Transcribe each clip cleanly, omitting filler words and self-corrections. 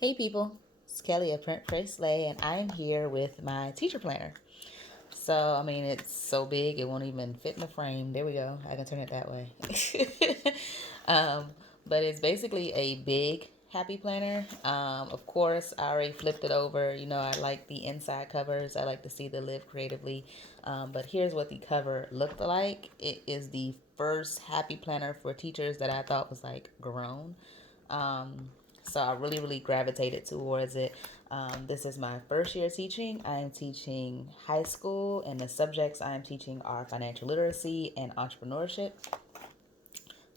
Hey people, it's Kelly of printprayslay, and I'm here with my teacher planner. So, I mean, it's so big it won't even fit in the frame. There we go. I can turn it that way. um, but it's basically a big happy planner. Of course, I already flipped it over. You know, I like the inside covers. I like to see the live creatively. But here's what the cover looked like. It is the first happy planner for teachers that I thought was like grown. So I really gravitated towards it. This is my first year teaching. I am teaching high school, and the subjects I am teaching are financial literacy and entrepreneurship.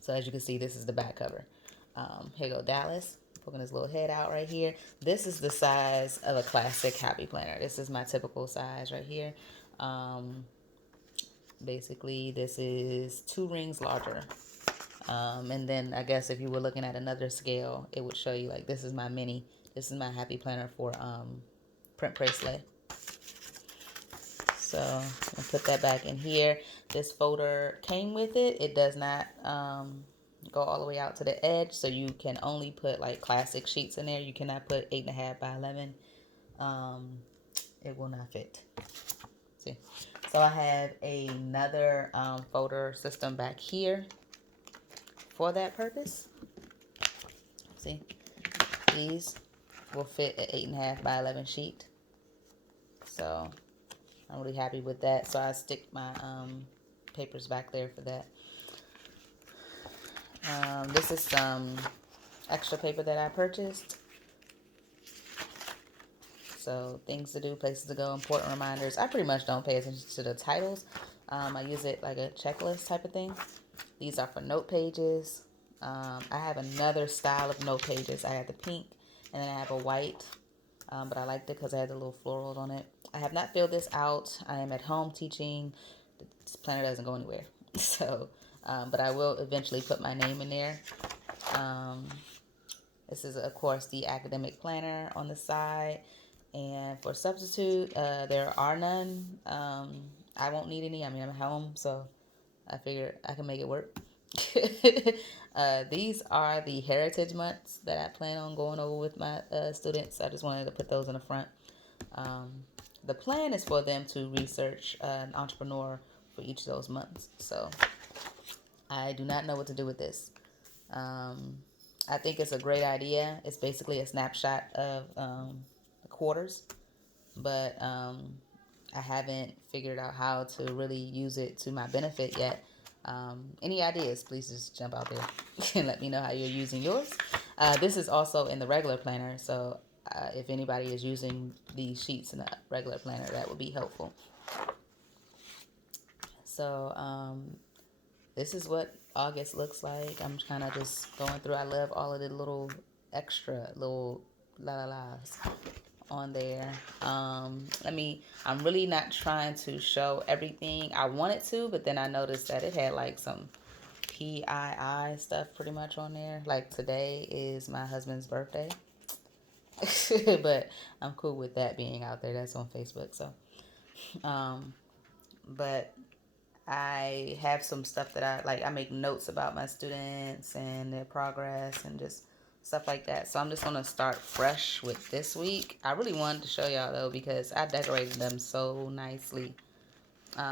So as you can see, this is the back cover. Here you go, Dallas, poking his little head out right here. This is the size of a classic happy planner. This is my typical size right here. Um, Basically, this is 2 rings larger. And then I guess if you were looking at another scale, it would show you like this is my mini. This is my happy planner for print prayslay. So I'll put that back in here. This folder came with it. It does not go all the way out to the edge, so you can only put like classic sheets in there. You cannot put 8.5 by 11. It will not fit. See, so I have another folder system back here for that purpose. See, these will fit an 8.5 by 11 sheet. So I'm really happy with that. So I stick my papers back there for that. This is some extra paper that I purchased. So things to do, places to go, important reminders. I pretty much don't pay attention to the titles. I use it like a checklist type of thing. These are for note pages. I have another style of note pages. I have the pink, and then I have a white. But I liked it because I had the little florals on it. I have not filled this out. I am at home teaching. This planner doesn't go anywhere. So, but I will eventually put my name in there. This is, of course, the academic planner on the side. And for substitute, there are none. I won't need any. I mean, I'm at home, so I figure I can make it work. These are the heritage months that I plan on going over with my students. I just wanted to put those in the front. Um, the plan is for them to research an entrepreneur for each of those months. So I do not know what to do with this. I think it's a great idea. It's basically a snapshot of the quarters, but I haven't figured out how to really use it to my benefit yet. Any ideas, please just jump out there and let me know how you're using yours. This is also in the regular planner, so if anybody is using these sheets in a regular planner, that would be helpful. So this is what August looks like. I'm kind of just going through. I love all of the little extra little la la la's on there. I'm really not trying to show everything. I wanted to, but then I noticed that it had like some PII stuff pretty much on there. Like today is my husband's birthday. But I'm cool with that being out there. That's on Facebook. So, but I have some stuff that I like. I make notes about my students and their progress and just stuff like that. So I'm just going to start fresh with this week. I really wanted to show y'all though because I decorated them so nicely.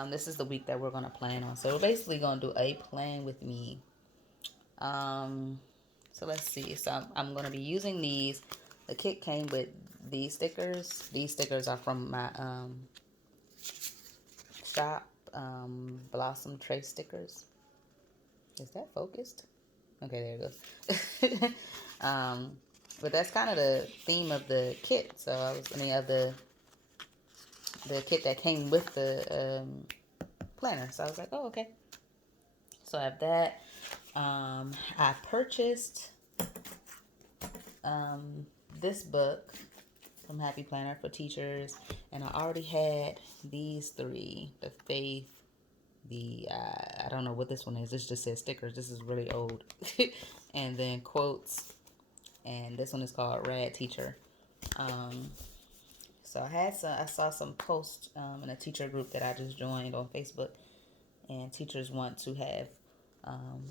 This is the week that we're going to plan on. So we're basically going to do a plan with me. So let's see. So I'm going to be using these. The kit came with these stickers. These stickers are from my shop, Blossom Tray stickers. Is that focused? Okay, there it goes. But that's kind of the theme of the kit. So of the kit that came with the planner. So I was like, oh, okay. So I have that. I purchased this book from Happy Planner for Teachers, and I already had these 3: the Faith, the I don't know what this one is. This just says stickers. This is really old. And then quotes, and this one is called Rad Teacher. So I saw some posts in a teacher group that I just joined on Facebook, and teachers want to have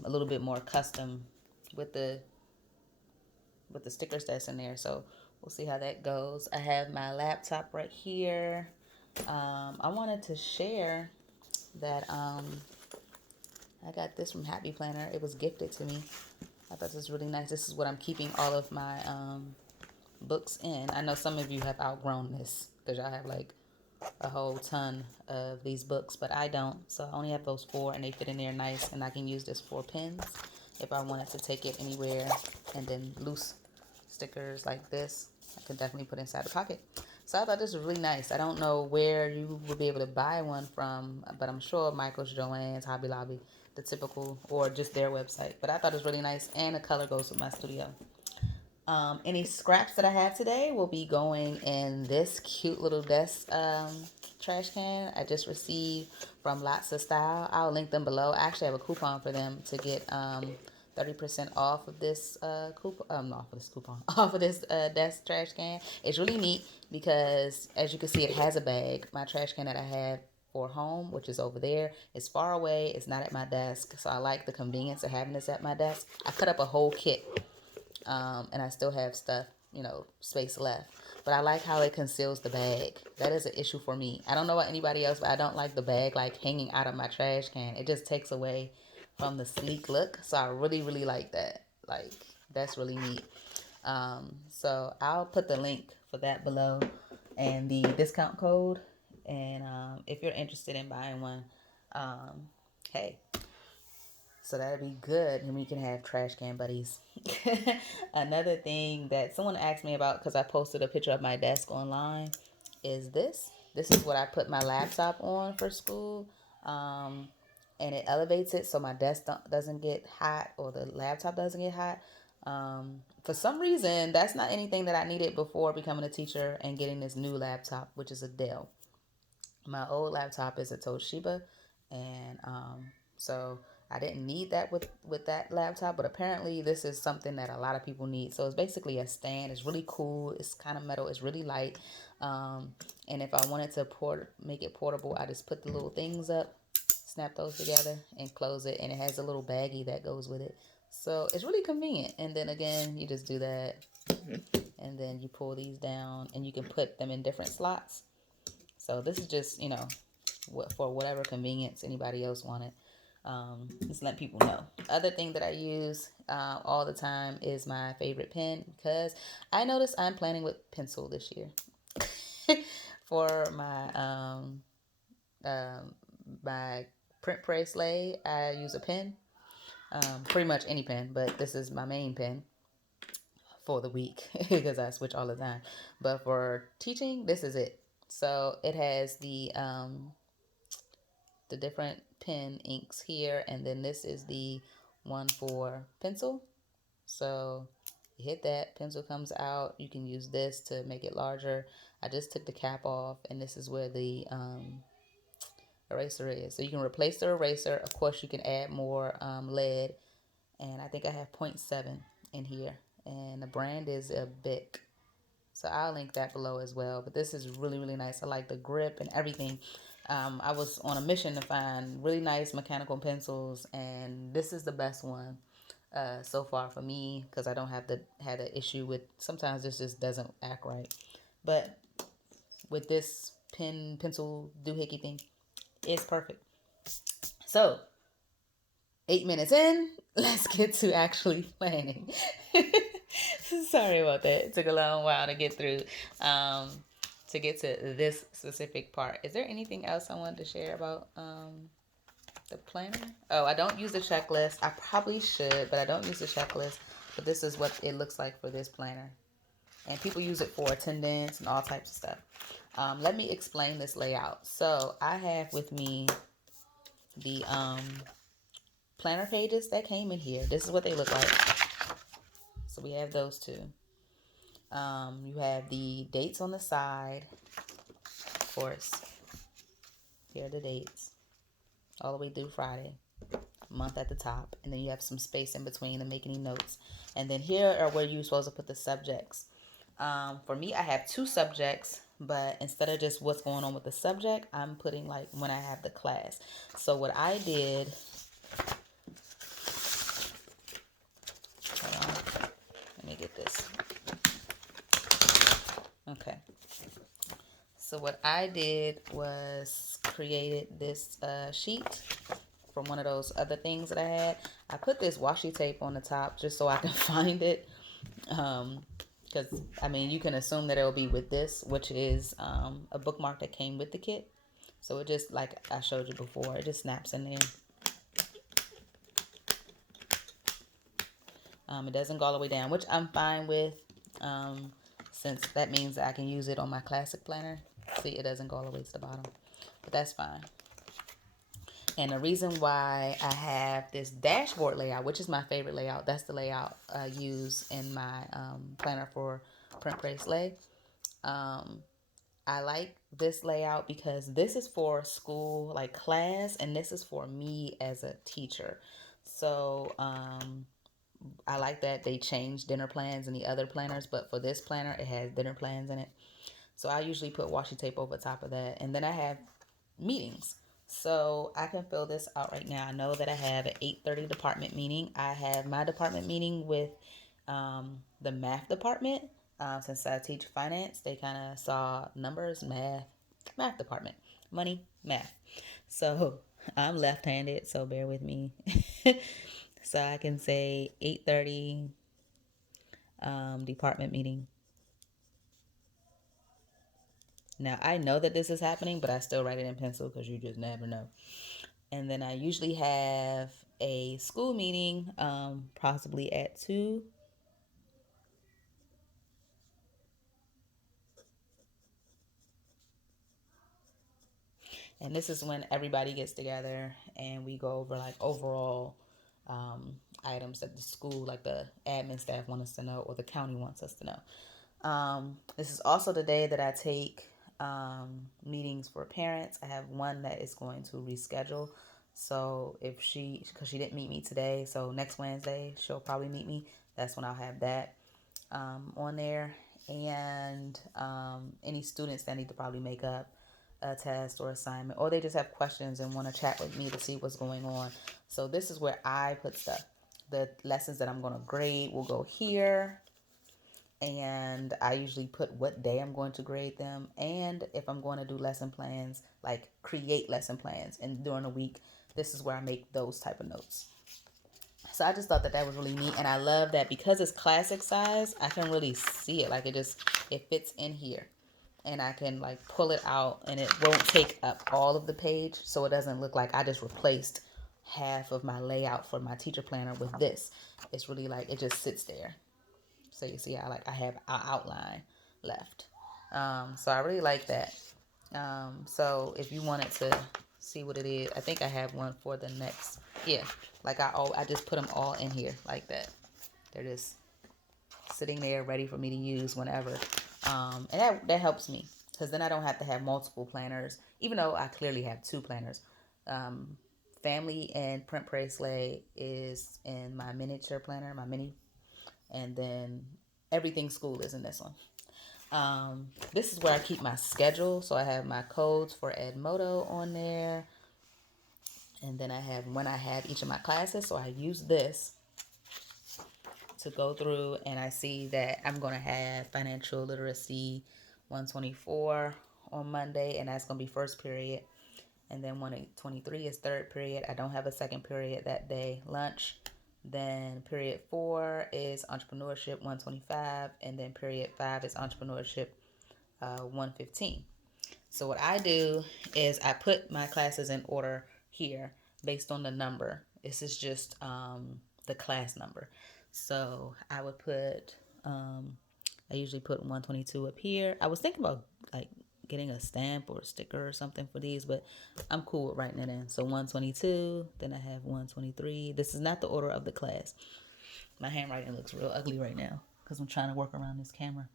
a little bit more custom with the with the stickers that's in there. So we'll see how that goes. I have my laptop right here. I wanted to share that I got this from Happy Planner. It was gifted to me. I thought this was really nice. This is what I'm keeping all of my books in. I know some of you have outgrown this because y'all have like a whole ton of these books, but I don't. So I only have those 4 and they fit in there nice, and I can use this for pins if I wanted to take it anywhere. And then loose stickers like this I could definitely put inside the pocket. So I thought this was really nice. I don't know where you would be able to buy one from, but I'm sure Michael's, Joann's, Hobby Lobby, the typical, or just their website. But I thought it was really nice, and the color goes with my studio. Any scraps that I have today will be going in this cute little desk trash can I just received from Lots of Style. I'll link them below. I actually have a coupon for them to get 30% off of this coupon. Off of this desk trash can. It's really neat because, as you can see, it has a bag. My trash can that I have for home, which is over there, it's far away. It's not at my desk, so I like the convenience of having this at my desk. I cut up a whole kit. And I still have stuff, space left. But I like how it conceals the bag. That is an issue for me. I don't know about anybody else, but I don't like the bag like hanging out of my trash can. It just takes away from the sleek look. So I really, really like that. Like, that's really neat. So I'll put the link for that below and the discount code. And if you're interested in buying one, hey. So that'd be good, and we can have trash can buddies. Another thing that someone asked me about, because I posted a picture of my desk online, is this. This is what I put my laptop on for school, and it elevates it so my desk doesn't get hot, or the laptop doesn't get hot. For some reason, that's not anything that I needed before becoming a teacher and getting this new laptop, which is a Dell. My old laptop is a Toshiba, and so I didn't need that with that laptop, but apparently this is something that a lot of people need. So it's basically a stand. It's really cool. It's kind of metal. It's really light. And if I wanted to make it portable, I just put the little things up, snap those together, and close it. And it has a little baggie that goes with it. So it's really convenient. And then again, you just do that, and then you pull these down, and you can put them in different slots. So this is just, for whatever convenience anybody else wanted. Just let people know. Other thing that I use all the time is my favorite pen, because I noticed I'm planning with pencil this year. For my printprayslay, I use a pen. Pretty much any pen, but this is my main pen for the week because I switch all the time. But for teaching, this is it. So it has the different pen inks here, and then this is the one for pencil. So you hit that, pencil comes out. You can use this to make it larger. I just took the cap off, and this is where the eraser is. So you can replace the eraser. Of course, you can add more lead, and I think I have 0.7 in here, and the brand is a Bic. So I'll link that below as well. But this is really, really nice. I like the grip and everything. I was on a mission to find really nice mechanical pencils, and this is the best one so far for me, because I don't have had an issue with, sometimes this just doesn't act right. But with this pencil doohickey thing, it's perfect. So 8 minutes in, let's get to actually planning. Sorry about that. It took a long while to get through, to get to this specific part. Is there anything else I wanted to share about the planner? Oh, I don't use the checklist. I probably should, but I don't use the checklist. But this is what it looks like for this planner. And people use it for attendance and all types of stuff. Let me explain this layout. So I have with me the planner pages that came in here. This is what they look like. So we have those two. You have the dates on the side. Of course, here are the dates all the way through Friday, month at the top, and then you have some space in between to make any notes. And then here are where you're supposed to put the subjects. For me, I have 2 subjects, but instead of just what's going on with the subject, I'm putting like when I have the class. So what I did, hold on, let me get this. Okay. So what I did was created this sheet from one of those other things that I had. I put this washi tape on the top just so I can find it. Because, I mean, you can assume that it'll be with this, which is a bookmark that came with the kit. So it just, like I showed you before, it just snaps in there. It doesn't go all the way down, which I'm fine with, since that means that I can use it on my classic planner. See, it doesn't go all the way to the bottom, but that's fine. And the reason why I have this dashboard layout, which is my favorite layout, that's the layout I use in my planner for printprayslay. I like this layout because this is for school, like class, and this is for me as a teacher. So I like that they changed dinner plans in the other planners, but for this planner, it has dinner plans in it. So I usually put washi tape over top of that. And then I have meetings. So I can fill this out right now. I know that I have an 8:30 department meeting. I have my department meeting with the math department. Since I teach finance, they kind of saw numbers, math department, money, math. So I'm left-handed, so bear with me. So I can say 8:30 department meeting. Now, I know that this is happening, but I still write it in pencil because you just never know. And then I usually have a school meeting, possibly at 2. And this is when everybody gets together and we go over like overall items that the school, like the admin staff want us to know or the county wants us to know. This is also the day that I take meetings for parents. I have one that is going to reschedule. So because she didn't meet me today, so next Wednesday she'll probably meet me. That's when I'll have that on there. And any students that need to probably make up a test or assignment, or they just have questions and want to chat with me to see what's going on. So this is where I put stuff. The lessons that I'm going to grade will go here. And I usually put what day I'm going to grade them, and if I'm going to do lesson plans, like create lesson plans, and during the week, this is where I make those type of notes. So I just thought that was really neat, and I love that because it's classic size, I can really see it. Like it fits in here, and I can like pull it out, and it won't take up all of the page, so it doesn't look like I just replaced half of my layout for my teacher planner with this. It's really like it just sits there. So you see how I have our outline left. So I really like that. So if you wanted to see what it is, I think I have one for the next. Yeah, I just put them all in here like that. They're just sitting there ready for me to use whenever. And that helps me because then I don't have to have multiple planners, even though I clearly have 2 planners. Family and Print Pray Slay is in my miniature planner, my mini, and then everything school is in this one. This is where I keep my schedule. So I have my codes for Edmodo on there. And then I have when I have each of my classes. So I use this to go through, and I see that I'm going to have financial literacy 124 on Monday, and that's going to be first period. And then 123 is third period. I don't have a second period that day, lunch. Then period 4 is entrepreneurship 125, and then period 5 is entrepreneurship 115. So what I do is I put my classes in order here based on the number. This is just the class number. So I would put, I usually put 122 up here. I was thinking about like getting a stamp or a sticker or something for these, but I'm cool with writing it in. So 122, then I have 123. This is not the order of the class. My handwriting looks real ugly right now because I'm trying to work around this camera.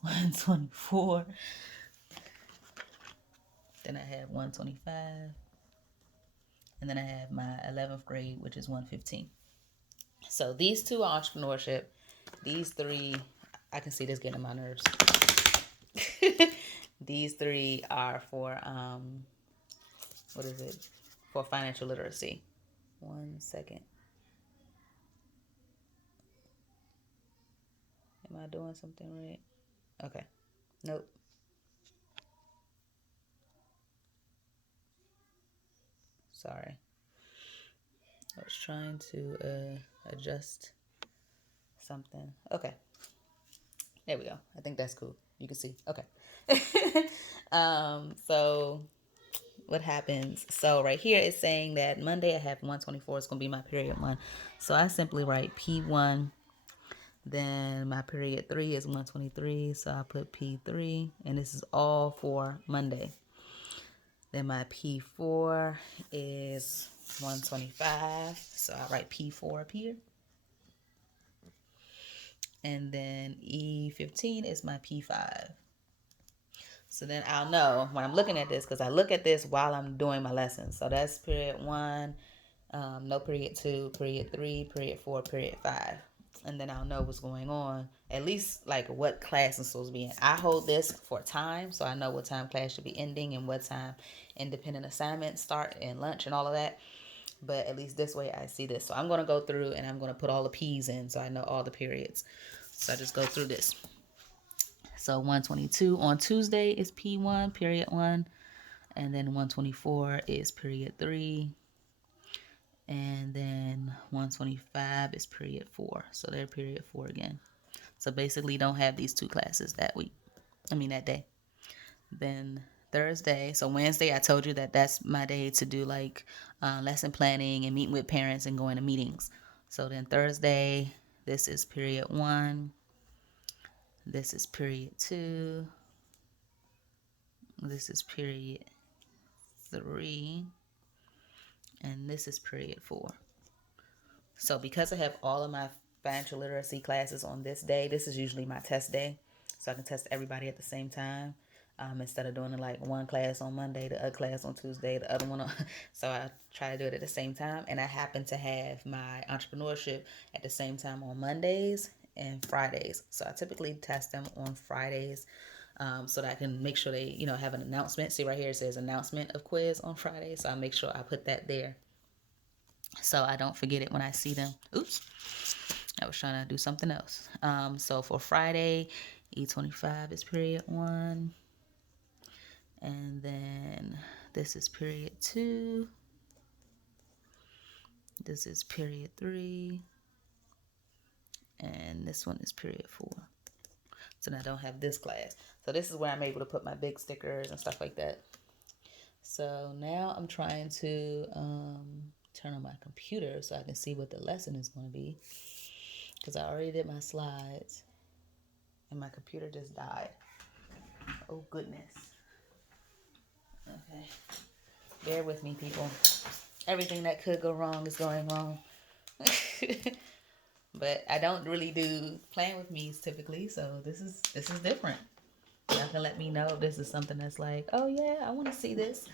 124. Then I have 125. And then I have my 11th grade, which is 115. So these 2 are entrepreneurship. These 3, I can see this getting on my nerves. These 3 are for, what is it? For financial literacy. 1 second. Am I doing something right? Okay. Nope. Sorry. I was trying to adjust something. Okay. There we go. I think that's cool. You can see. Okay. So what happens? So right here it's saying that Monday I have 124. It's going to be my period 1. So I simply write P1. Then my period 3 is 123. So I put P3. And this is all for Monday. Then my P4 is 125. So I write P4 up here. And then E15 is my P5. So then I'll know when I'm looking at this, because I look at this while I'm doing my lessons. So that's period 1, no period 2, period 3, period 4, period 5. And then I'll know what's going on, at least like what class I'm supposed to be in. I hold this for time, so I know what time class should be ending and what time independent assignments start and lunch and all of that. But at least this way I see this. So I'm going to go through and I'm going to put all the P's in so I know all the periods. So I just go through this. So 122 on Tuesday is P1, period 1. And then 124 is period 3. And then 125 is period 4. So they're period 4 again. So basically don't have these 2 classes that day. Then Thursday, so Wednesday I told you that that's my day to do like lesson planning and meeting with parents and going to meetings. So then Thursday, this is period 1. This is period 2. This is period 3. And this is period 4. So because I have all of my financial literacy classes on this day, this is usually my test day. So I can test everybody at the same time. Instead of doing like one class on Monday, the other class on Tuesday, the other one on. So I try to do it at the same time. And I happen to have my entrepreneurship at the same time on Mondays and Fridays. So I typically test them on Fridays. So that I can make sure they, have an announcement. See right here, it says announcement of quiz on Friday. So I make sure I put that there so I don't forget it when I see them. Oops. I was trying to do something else. So for Friday, E25 is period 1. And then this is period 2. This is period 3. And this one is period 4. So now I don't have this class. So this is where I'm able to put my big stickers and stuff like that. So now I'm trying to turn on my computer so I can see what the lesson is going to be. Because I already did my slides. And my computer just died. Oh, goodness. Okay. Bear with me, people. Everything that could go wrong is going wrong. But I don't really do playing with me's typically, so this is different. Y'all can let me know if this is something that's like, oh yeah, I want to see this,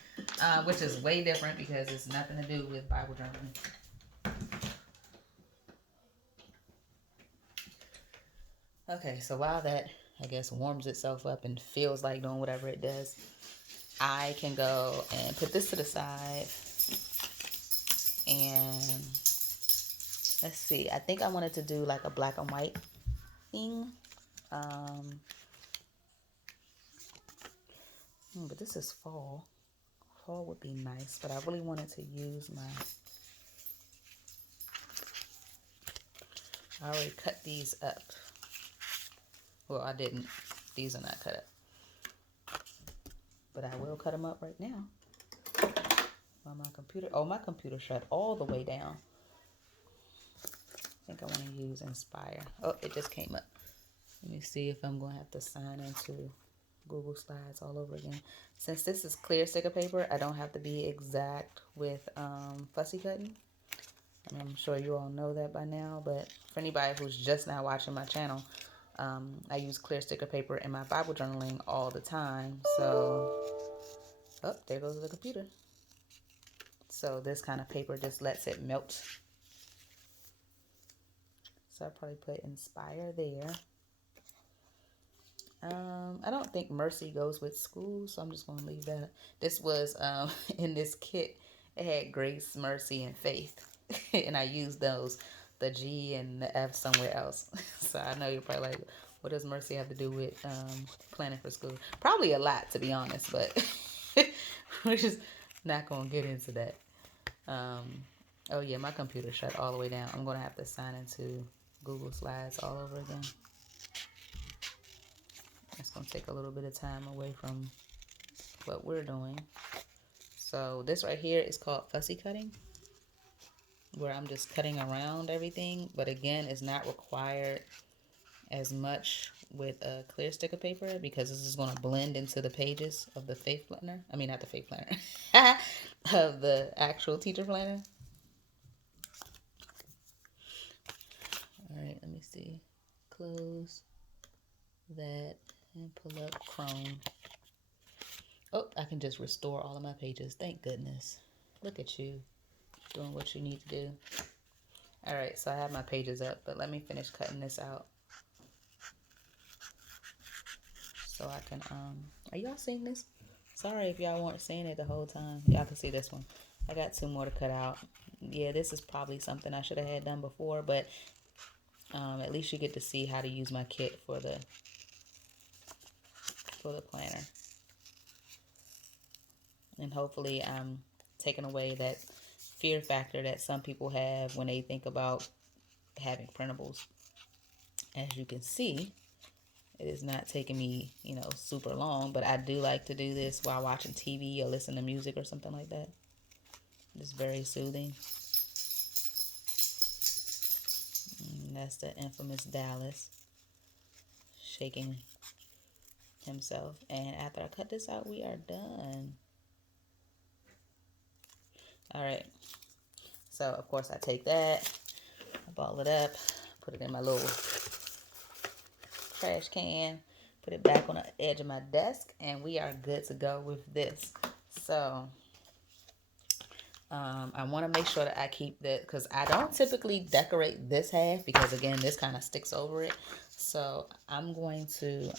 which is way different because it's nothing to do with Bible journaling. Okay, so while that, I guess, warms itself up and feels like doing whatever it does, I can go and put this to the side. And let's see, I think I wanted to do like a black and white thing. But this is fall. Fall would be nice, but I really wanted to use I already cut these up. Well, I didn't. These are not cut up. But I will cut them up right now. On my computer. Oh, my computer shut all the way down. I think I want to use Inspire. Oh, it just came up. Let me see if I'm going to have to sign into Google Slides all over again. Since this is clear sticker paper, I don't have to be exact with Fussy Cutting. And I'm sure you all know that by now, but for anybody who's just now watching my channel, I use clear sticker paper in my Bible journaling all the time. So, oh, there goes the computer. So this kind of paper just lets it melt. So I probably put Inspire there. I don't think Mercy goes with school, so I'm just going to leave that. This was in this kit. It had Grace, Mercy, and Faith. And I used those, the G and the F somewhere else. So I know you're probably like, What does Mercy have to do with planning for school? Probably a lot, to be honest, but we're just not going to get into that. Oh, yeah, my computer shut all the way down. I'm going to have to sign into Google Slides all over again. It's going to take a little bit of time away from what we're doing. So this right here is called Fussy Cutting, where I'm just cutting around everything. But again, it's not required as much with a clear sticker paper because this is going to blend into the pages of the faith planner. I mean, not the faith planner, of the actual teacher planner. All right, let me see. Close that and pull up Chrome. Oh, I can just restore all of my pages. Thank goodness. Look at you doing what you need to do. All right, so I have my pages up, but let me finish cutting this out. So I can, are y'all seeing this? Sorry if y'all weren't seeing it the whole time. Y'all can see this one. I got 2 more to cut out. Yeah, this is probably something I should have had done before, but at least you get to see how to use my kit for the planner. And hopefully I'm taking away that fear factor that some people have when they think about having printables. As you can see, it is not taking me, super long, but I do like to do this while watching TV or listening to music or something like that. It's very soothing. And that's the infamous Dallas shaking himself. And after I cut this out, we are done. All right. So, of course, I take that, I ball it up, put it in my little trash can, put it back on the edge of my desk, and we are good to go with this. So I want to make sure that I keep that, because I don't typically decorate this half because, again, this kind of sticks over it. So I'm going to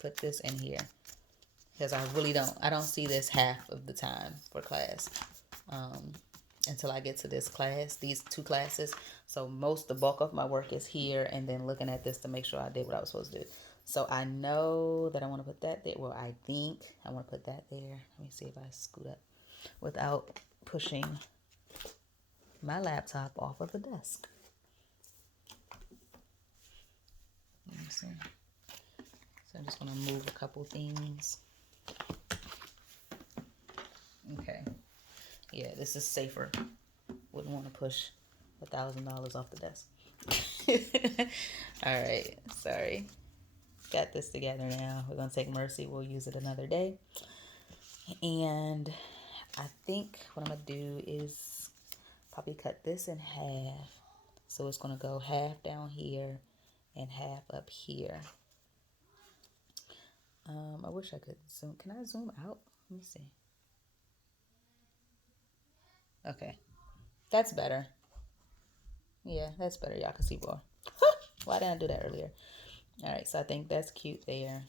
put this in here because I don't see this half of the time for class until I get to this class, these 2 classes. So the bulk of my work is here and then looking at this to make sure I did what I was supposed to do. So I know that I want to put that there. Well, I think I want to put that there. Let me see if I scoot up without pushing my laptop off of the desk. Let me see. So I'm just going to move a couple things. Okay. Yeah, this is safer. Wouldn't want to push $1,000 off the desk. All right. Sorry. Got this together now. We're going to take Mercy. We'll use it another day. And I think what I'm going to do is probably cut this in half. So it's going to go half down here and half up here. I wish I could zoom. Can I zoom out? Let me see. Okay. That's better. Yeah, that's better. Y'all can see more. Why didn't I do that earlier? All right, so I think that's cute there.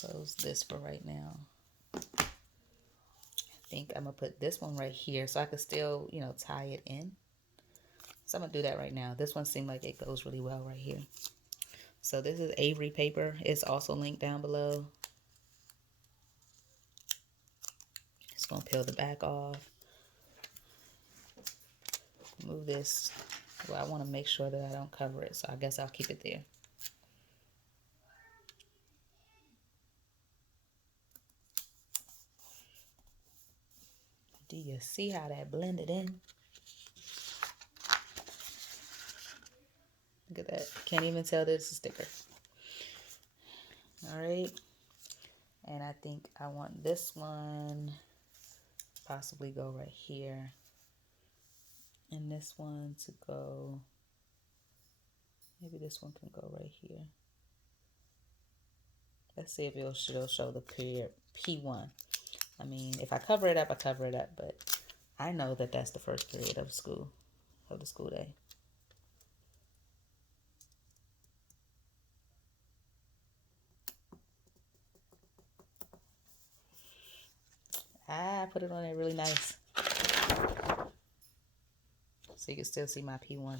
Close this for right now. I think I'm going to put this one right here so I can still, tie it in. So I'm going to do that right now. This one seemed like it goes really well right here. So this is Avery paper. It's also linked down below. Just going to peel the back off. Move this. Well, I want to make sure that I don't cover it, so I guess I'll keep it there. Do you see how that blended in? Look at that. Can't even tell that it's a sticker. All right. And I think I want this one possibly go right here. And this one to go, maybe this one can go right here. Let's see if it'll show the period P1. I mean, if I cover it up, I cover it up, but I know that that's the first period of school, of the school day. I put it on there really nice. So you can still see my P1.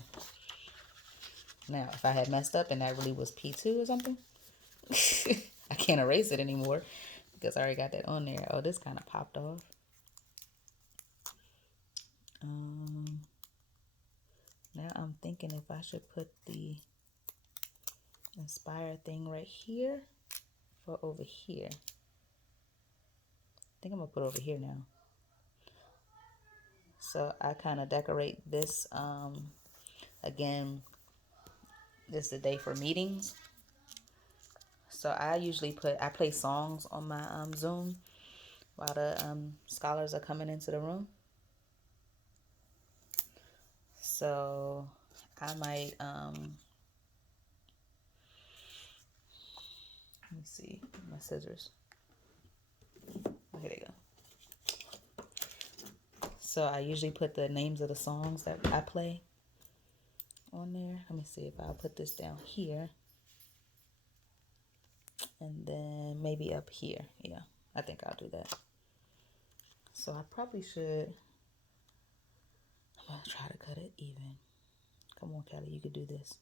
Now, if I had messed up and that really was P2 or something, I can't erase it anymore because I already got that on there. Oh, this kind of popped off. Now I'm thinking if I should put the inspire thing right here or over here. I think I'm gonna put it over here now. So I kind of decorate this. Again, this is the day for meetings. So I usually I play songs on my Zoom while the scholars are coming into the room. So I might let me see my scissors. Here they go. So I usually put the names of the songs that I play on there. Let me see if I'll put this down here. And then maybe up here. Yeah, I think I'll do that. So I probably should. I'm going to try to cut it even. Come on, Kelly, you could do this.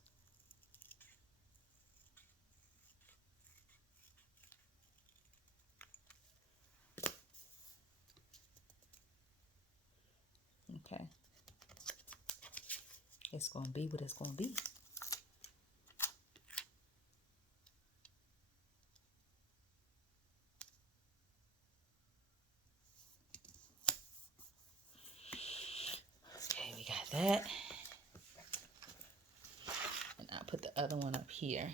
Okay. It's going to be what it's going to be. Okay, we got that. And I'll put the other one up here.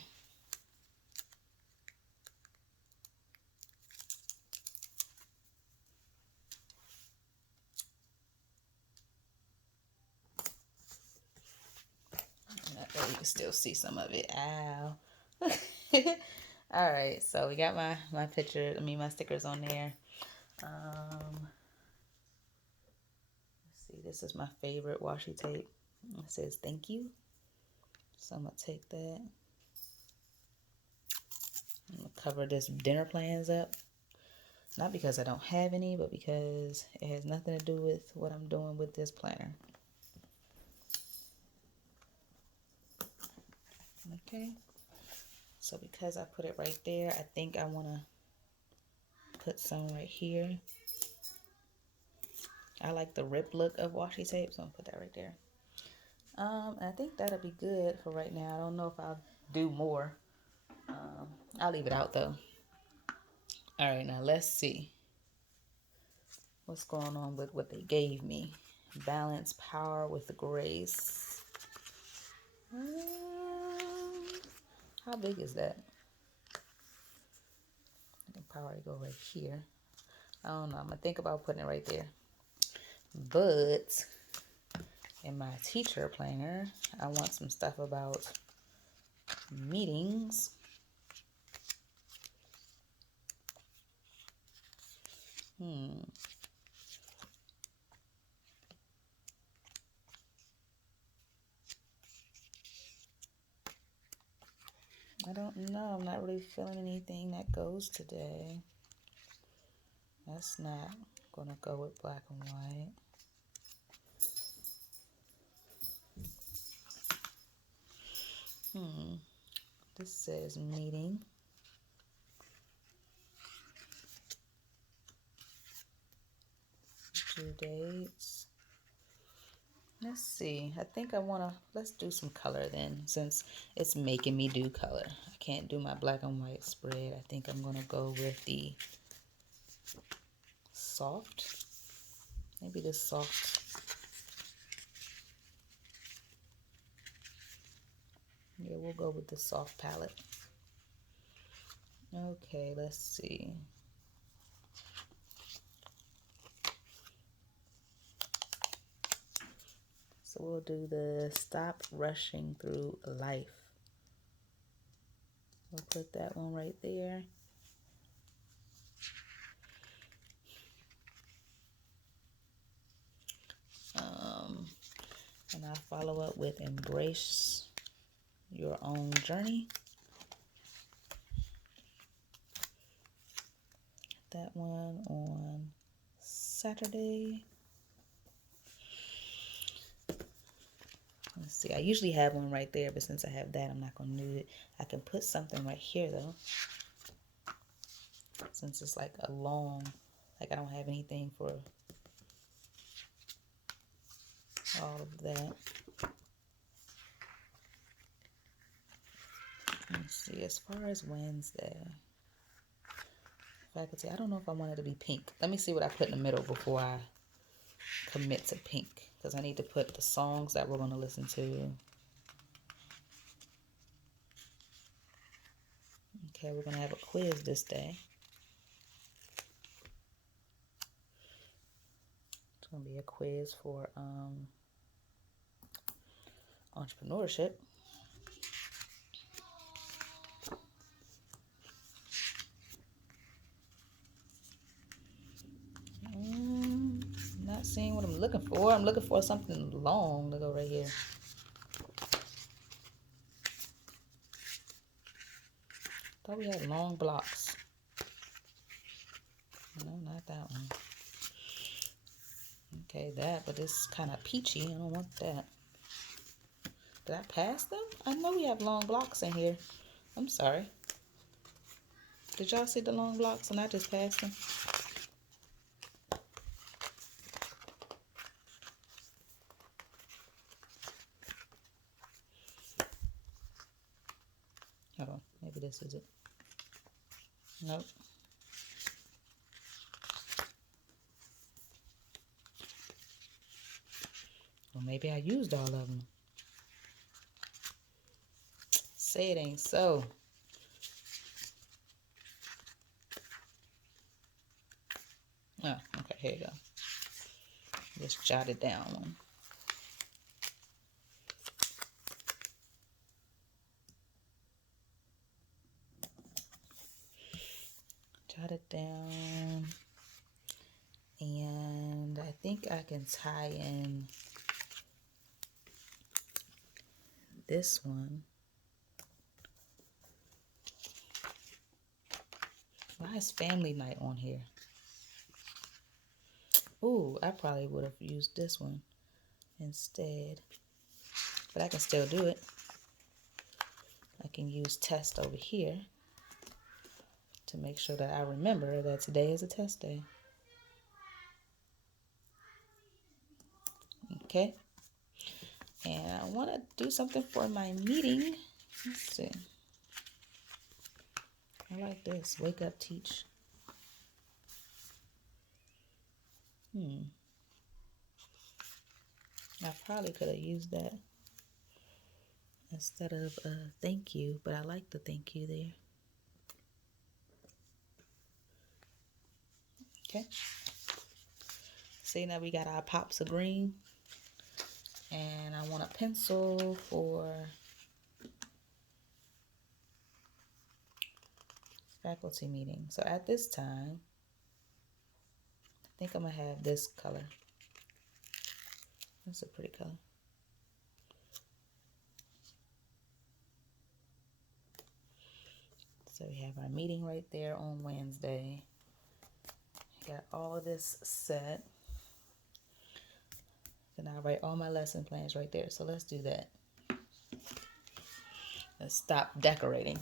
You can still see some of it. Ow. All right, so we got my picture, my stickers on there. Let's see, this is my favorite washi tape. It says thank you. So I'm gonna take that. I'm gonna cover this dinner plans up. Not because I don't have any, but because it has nothing to do with what I'm doing with this planner. Okay. So because I put it right there, I think I want to put some right here. I like the rip look of washi tape, so I'm gonna put that right there. I think that'll be good for right now. I don't know if I'll do more. I'll leave it out though. All right, now let's see what's going on with what they gave me. Balance power with grace. How big is that? I can probably go right here. I don't know. I'm gonna think about putting it right there. But in my teacher planner, I want some stuff about meetings. I don't know. I'm not really feeling anything that goes today. That's not gonna go with black and white. This says meeting. Due dates. Let's see. I think let's do some color then, since it's making me do color. I can't do my black and white spread. I think I'm gonna go with the soft. Maybe this soft. Yeah, we'll go with the soft palette. Okay, let's see. So we'll do the stop rushing through life. We'll put that one right there. And I'll follow up with embrace your own journey. That one on Saturday. Let's see. I usually have one right there, but since I have that, I'm not going to do it. I can put something right here, though. Since it's like a long, like I don't have anything for all of that. Let's see. As far as Wednesday, faculty, I don't know if I want it to be pink. Let me see what I put in the middle before I commit to pink. Because I need to put the songs that we're going to listen to. Okay, we're going to have a quiz this day. It's going to be a quiz for entrepreneurship. Not seeing what I'm looking for. I'm looking for something long to go right here. Thought we had long blocks. No, not that one. Okay, that, but it's kind of peachy. I don't want that. Did I pass them? I know we have long blocks in here. I'm sorry. Did y'all see the long blocks and I just passed them? Hold on. Maybe this is it. Nope. Well, maybe I used all of them. Say it ain't so. Oh, okay, here you go. Just jotted down one. Jot it down. And I think I can tie in this one. Why is family night on here? Ooh, I probably would have used this one instead. But I can still do it. I can use test over here to make sure that I remember that today is a test day. Okay. And I want to do something for my meeting. Let's see. I like this. Wake up, teach. I probably could have used that instead of thank you, but I like the thank you there. Okay. See, now we got our pops of green. And I want a pencil for faculty meeting. So at this time, I think I'm going to have this color. That's a pretty color. So we have our meeting right there on Wednesday. Got all of this set. Then I write all my lesson plans right there. So let's do that. Let's stop decorating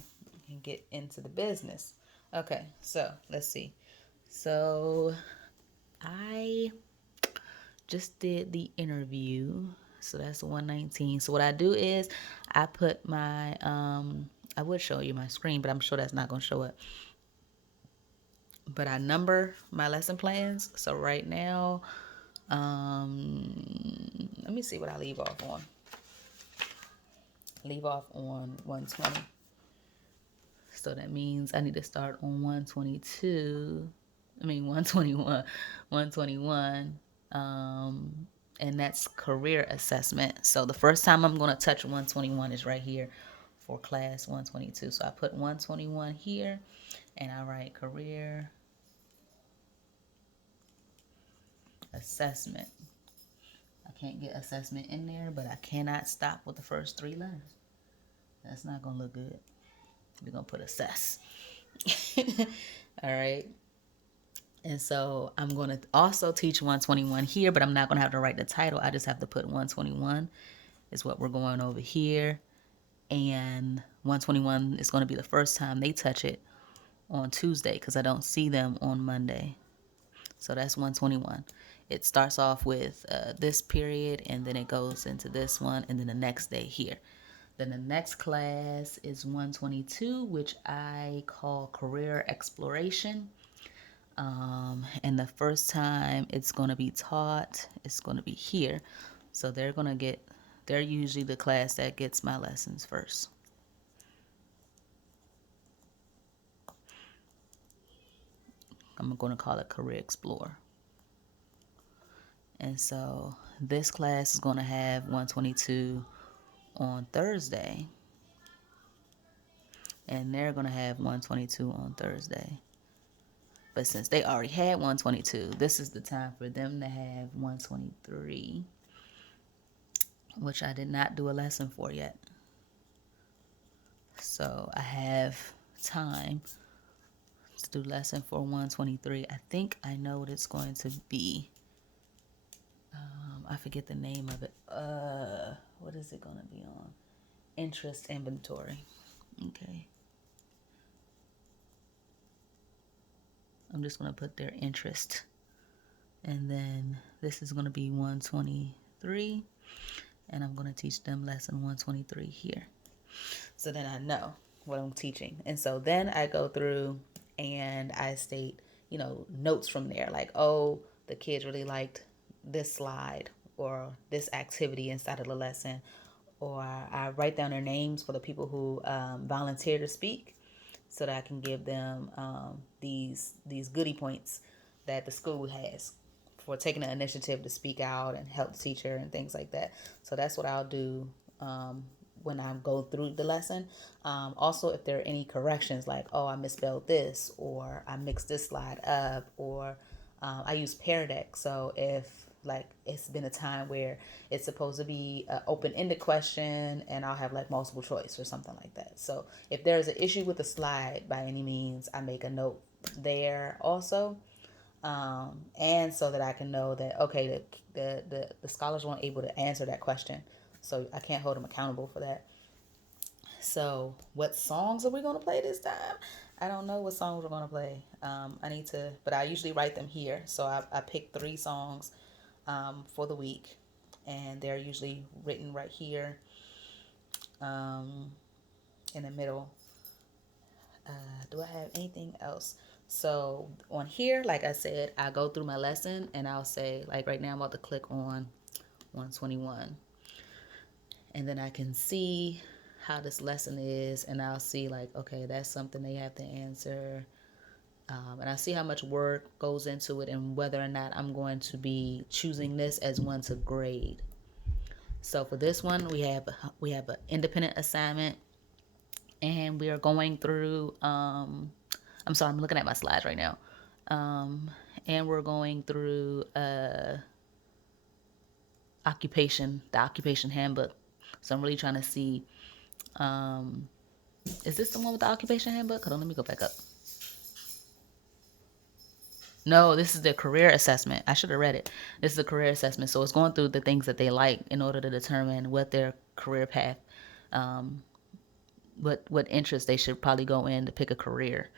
and get into the business. Okay, so let's see. So I just did the interview. So that's 119. So what I do is I put my, I would show you my screen, but I'm sure that's not going to show up. But I number my lesson plans. So right now, let me see what I leave off on. Leave off on 120. So that means I need to start on 121. And that's career assessment. So the first time I'm going to touch 121 is right here for class 122. So I put 121 here and I write career assessment. I can't get assessment in there, but I cannot stop with the first three letters. That's not going to look good. We're going to put assess. All right. And so I'm going to also teach 121 here, but I'm not going to have to write the title. I just have to put 121 is what we're going over here. And 121 is going to be the first time they touch it on Tuesday because I don't see them on Monday. So that's 121. It starts off with this period, and then it goes into this one, and then the next day here. Then the next class is 122, which I call Career Exploration. And the first time it's going to be taught, it's going to be here. So they're usually the class that gets my lessons first. I'm going to call it Career Explorer. And so this class is going to have 122 on Thursday. And they're going to have 122 on Thursday. But since they already had 122, this is the time for them to have 123, which I did not do a lesson for yet. So I have time to do lesson for 123. I think I know what it's going to be. I forget the name of it. What is it going to be on? Interest inventory. Okay. I'm just going to put their interest. And then this is going to be 123. And I'm going to teach them lesson 123 here. So then I know what I'm teaching. And so then I go through and I state, notes from there. Like, oh, the kids really liked this slide or this activity inside of the lesson. Or I write down their names for the people who volunteer to speak so that I can give them these goodie points that the school has for taking the initiative to speak out and help the teacher and things like that. So that's what I'll do when I go through the lesson. Also, if there are any corrections like, oh, I misspelled this, or I mixed this slide up, or I use Pear Deck. So if it's been a time where it's supposed to be an open-ended question and I'll have like multiple choice or something like that. So if there's an issue with the slide by any means, I make a note there also. And so that I can know that, okay, the scholars weren't able to answer that question. So I can't hold them accountable for that. So what songs are we going to play this time? I don't know what songs we're going to play. But I usually write them here. So I pick 3 songs for the week, and they're usually written right here in the middle. Do I have anything else? So on here, like I said, I go through my lesson and I'll say, like right now I'm about to click on 121. And then I can see how this lesson is, and I'll see like, okay, that's something they have to answer. And I see how much work goes into it and whether or not I'm going to be choosing this as one to grade. So for this one, we have an independent assignment, and we are going through, I'm looking at my slides right now. And we're going through the occupation handbook. So I'm really trying to see, is this the one with the occupation handbook? Hold on, let me go back up. No, this is the career assessment. I should have read it. This is the career assessment. So it's going through the things that they like in order to determine what their career path, what interest they should probably go in to pick a career.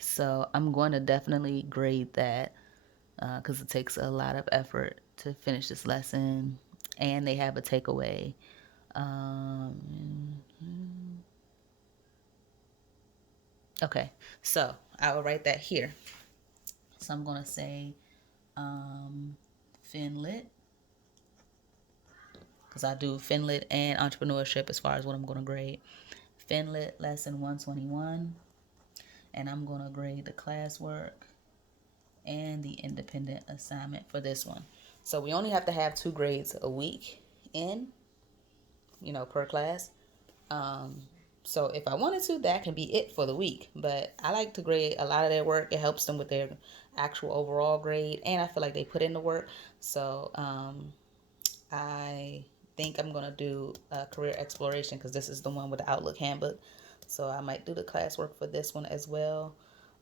So I'm going to definitely grade that because it takes a lot of effort to finish this lesson, and they have a takeaway. Okay, so I will write that here. So I'm going to say FinLit, because I do FinLit and entrepreneurship as far as what I'm going to grade. FinLit lesson 121, and I'm going to grade the classwork and the independent assignment for this one. So we only have to have 2 grades a week per class. So if I wanted to, that can be it for the week. But I like to grade a lot of their work. It helps them with their actual overall grade, and I feel like they put in the work. So I think I'm going to do a career exploration because this is the one with the Outlook handbook. So I might do the classwork for this one as well.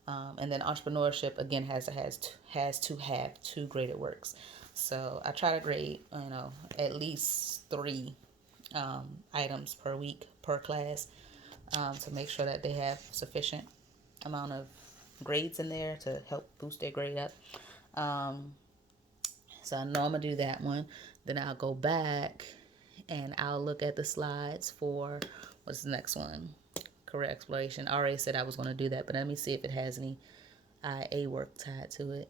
And then entrepreneurship, again, has to have 2 graded works. So I try to grade, at least 3 items per week per class, to make sure that they have sufficient amount of grades in there to help boost their grade up. So I know I'm gonna do that one. Then I'll go back and I'll look at the slides for what's the next one? Career exploration. I already said I was gonna do that, but let me see if it has any IA work tied to it.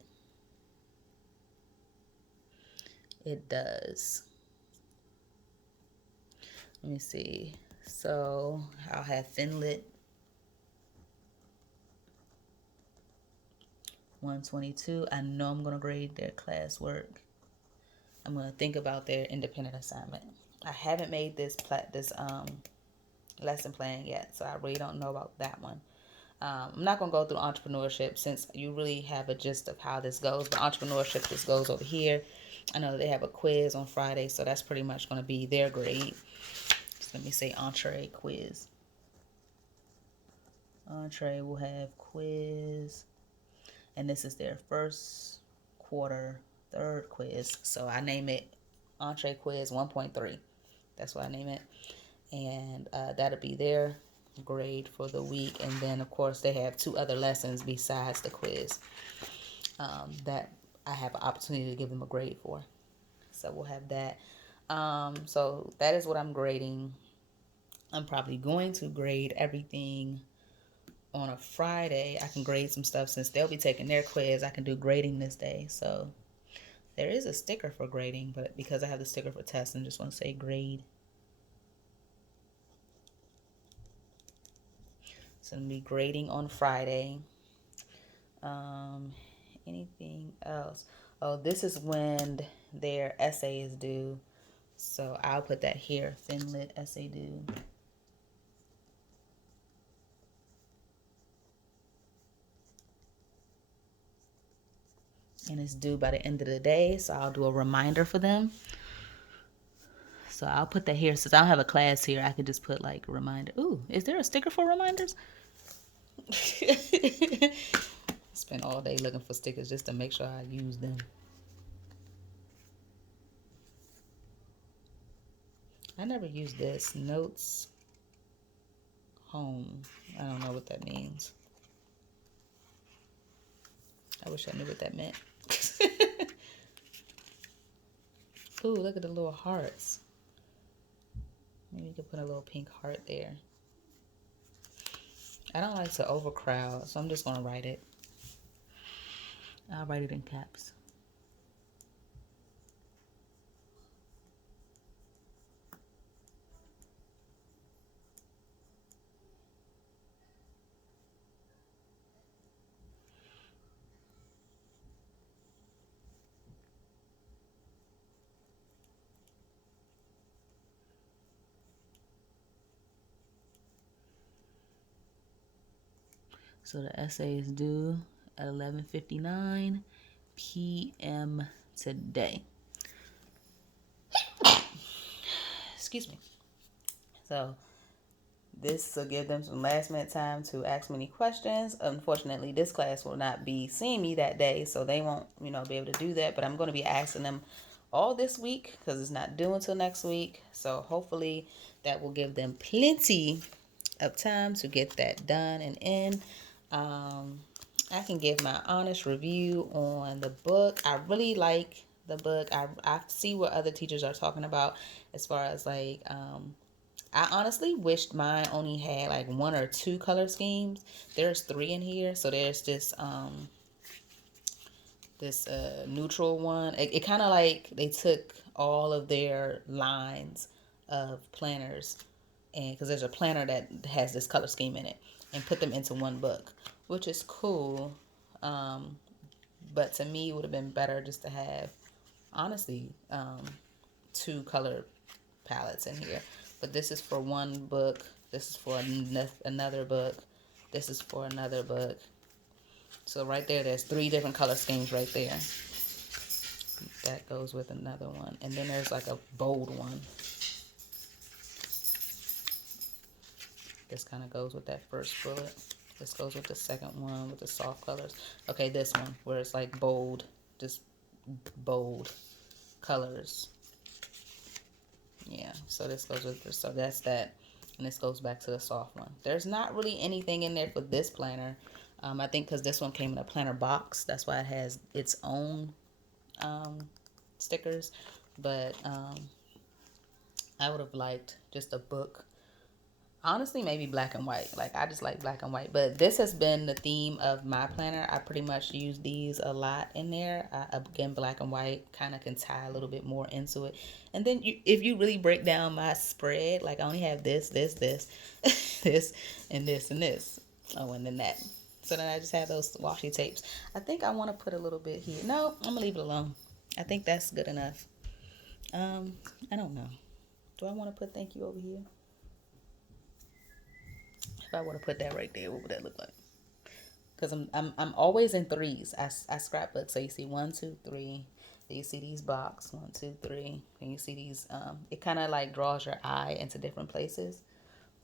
It does. Let me see. So I'll have Finlit 122. I know I'm gonna grade their classwork. I'm gonna think about their independent assignment. I haven't made this lesson plan yet, so I really don't know about that one. I'm not gonna go through entrepreneurship since you really have a gist of how this goes. But entrepreneurship just goes over here. I know they have a quiz on Friday, so that's pretty much gonna be their grade. So let me say entree quiz. Entree will have quiz, and this is their first quarter third quiz. So I name it entree quiz 1.3. That's what I name it, and that'll be their grade for the week. And then of course they have 2 other lessons besides the quiz that I have an opportunity to give them a grade for. So we'll have that. So that is what I'm grading. I'm probably going to grade everything on a Friday. I can grade some stuff since they'll be taking their quiz. I can do grading this day. So there is a sticker for grading, but because I have the sticker for test, I just want to say grade. So I'm going to be grading on Friday. Anything else? Oh, this is when their essay is due. So I'll put that here. Finlit essay due. And it's due by the end of the day. So I'll do a reminder for them. So I'll put that here. Since I don't have a class here, I could just put like a reminder. Ooh, is there a sticker for reminders? Spend all day looking for stickers just to make sure I use them. I never used this. Notes home. I don't know what that means. I wish I knew what that meant. Ooh, look at the little hearts. Maybe you could put a little pink heart there. I don't like to overcrowd, so I'm just going to write it. I'll write it in caps. So the essay is due at 11:59 p.m. today. Excuse me. So this will give them some last minute time to ask me any questions. Unfortunately, this class will not be seeing me that day, so they won't, be able to do that. But I'm going to be asking them all this week because it's not due until next week. So hopefully that will give them plenty of time to get that done and in. I can give my honest review on the book. I really like the book. I see what other teachers are talking about as far as like, I honestly wished mine only had like 1 or 2 color schemes. There's 3 in here. So there's this neutral one. It kind of like they took all of their lines of planners, and because there's a planner that has this color scheme in it, and put them into one book, which is cool. But to me, it would have been better just to have, honestly, 2 color palettes in here. But this is for one book. This is for another book. This is for another book. So right there's 3 different color schemes right there. That goes with another one. And then there's like a bold one. This kind of goes with that first bullet. This goes with the second one with the soft colors. Okay, this one where it's like bold, just bold. colors. Yeah, so this goes with this. So that's that. And this goes back to the soft one. There's not really anything in there for this planner. I think because this one came in a planner box. That's why it has its own stickers. But I would have liked just a book. Honestly, maybe black and white. Like, I just like black and white. But this has been the theme of my planner. I pretty much use these a lot in there. Again, black and white kind of can tie a little bit more into it. And then if you really break down my spread, like I only have this, this, this, this, and this, and this. Oh, and then that. So then I just have those washi tapes. I think I want to put a little bit here. No, I'm going to leave it alone. I think that's good enough. I don't know. Do I want to put thank you over here? If I were to put that right there, what would that look like? Because I'm always in threes. I scrapbook. So you see 1, 2, 3. Then you see these box 1, 2, 3. And you see these. It kind of like draws your eye into different places.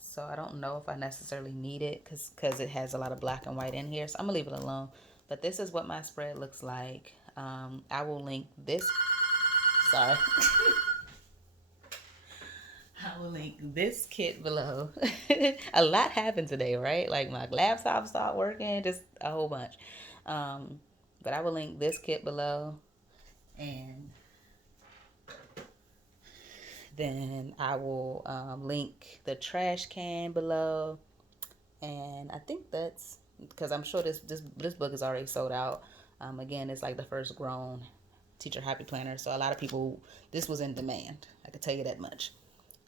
So I don't know if I necessarily need it because it has a lot of black and white in here. So I'm gonna leave it alone. But this is what my spread looks like. I will link this. Sorry. I will link this kit below. A lot happened today, right? Like my laptop stopped working, just a whole bunch. But I will link this kit below. And then I will link the trash can below. And I think that's because I'm sure this book is already sold out. Again, it's like the first grown teacher happy planner. So a lot of people, this was in demand. I could tell you that much.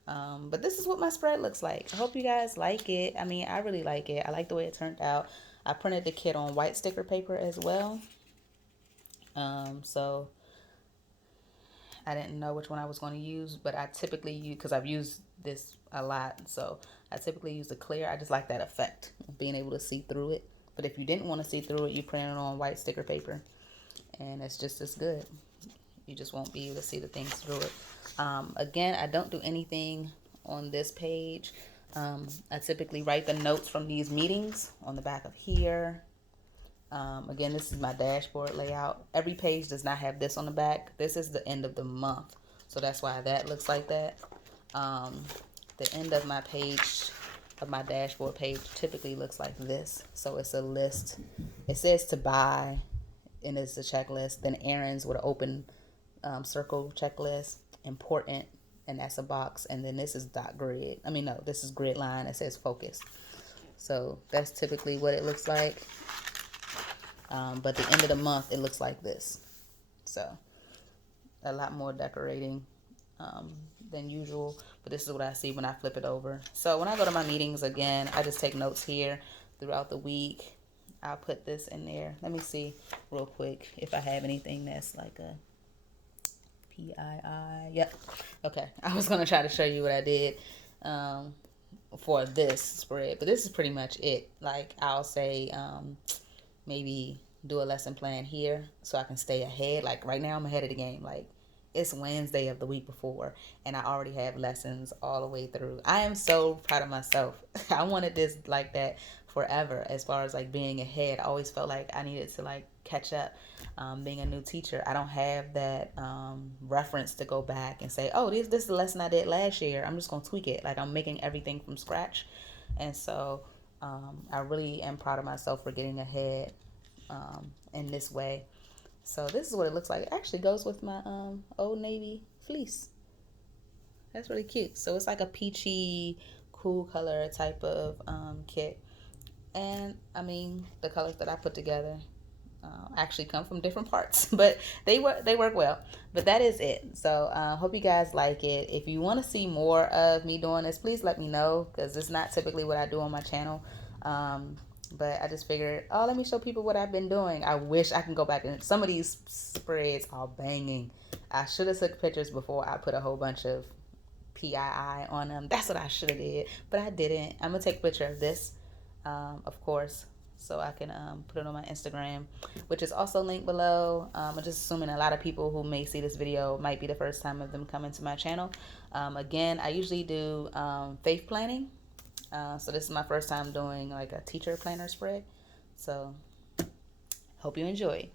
But this is what my spread looks like. I hope you guys like it. I mean, I really like it. I like the way it turned out. I printed the kit on white sticker paper as well. So I didn't know which one I was going to use, but I typically use, because I've used this a lot, so I typically use the clear. I just like that effect of being able to see through it. But if you didn't want to see through it, you print it on white sticker paper, and it's just as good. You just won't be able to see the things through it. Again, I don't do anything on this page. I typically write the notes from these meetings on the back of here. Again, this is my dashboard layout. Every page does not have this on the back. This is the end of the month, so that's why that looks like that. The end of my page, of my dashboard page, typically looks like this. So it's a list. It says to buy, and it's a checklist. Then errands with an open circle checklist, important, and that's a box. And then this is dot grid. I mean, no, this is grid line. It says focus. So that's typically what it looks like. But the end of the month, it looks like this. So a lot more decorating than usual. But this is what I see when I flip it over. So when I go to my meetings, again, I just take notes here throughout the week. I'll put this in there. Let me see real quick if I have anything that's like a PII. Yep. Okay. I was going to try to show you what I did for this spread. But this is pretty much it. Like, I'll say maybe do a lesson plan here so I can stay ahead. Like, right now I'm ahead of the game. Like, it's Wednesday of the week before, and I already have lessons all the way through. I am so proud of myself. I wanted this like that forever. As far as like being ahead, I always felt like I needed to like catch up. Being a new teacher, I don't have that reference to go back and say, oh, this is the lesson I did last year. I'm just gonna tweak it. Like, I'm making everything from scratch. And so I really am proud of myself for getting ahead in this way. So this is what it looks like. It actually goes with my Old Navy fleece. That's really cute. So it's like a peachy, cool color type of kit. And I mean, the colors that I put together actually come from different parts, but they work well. But that is it. So hope you guys like it. If you want to see more of me doing this, please let me know, because it's not typically what I do on my channel. But I just figured, oh, let me show people what I've been doing. I wish I can go back, and some of these spreads are banging. I should have took pictures before I put a whole bunch of PII on them. That's what I should have did, but I didn't. I'm gonna take a picture of this, of course, so I can put it on my Instagram, which is also linked below. I'm just assuming a lot of people who may see this video might be the first time of them coming to my channel. Again, I usually do faith planning. So this is my first time doing like a teacher planner spread. So hope you enjoy.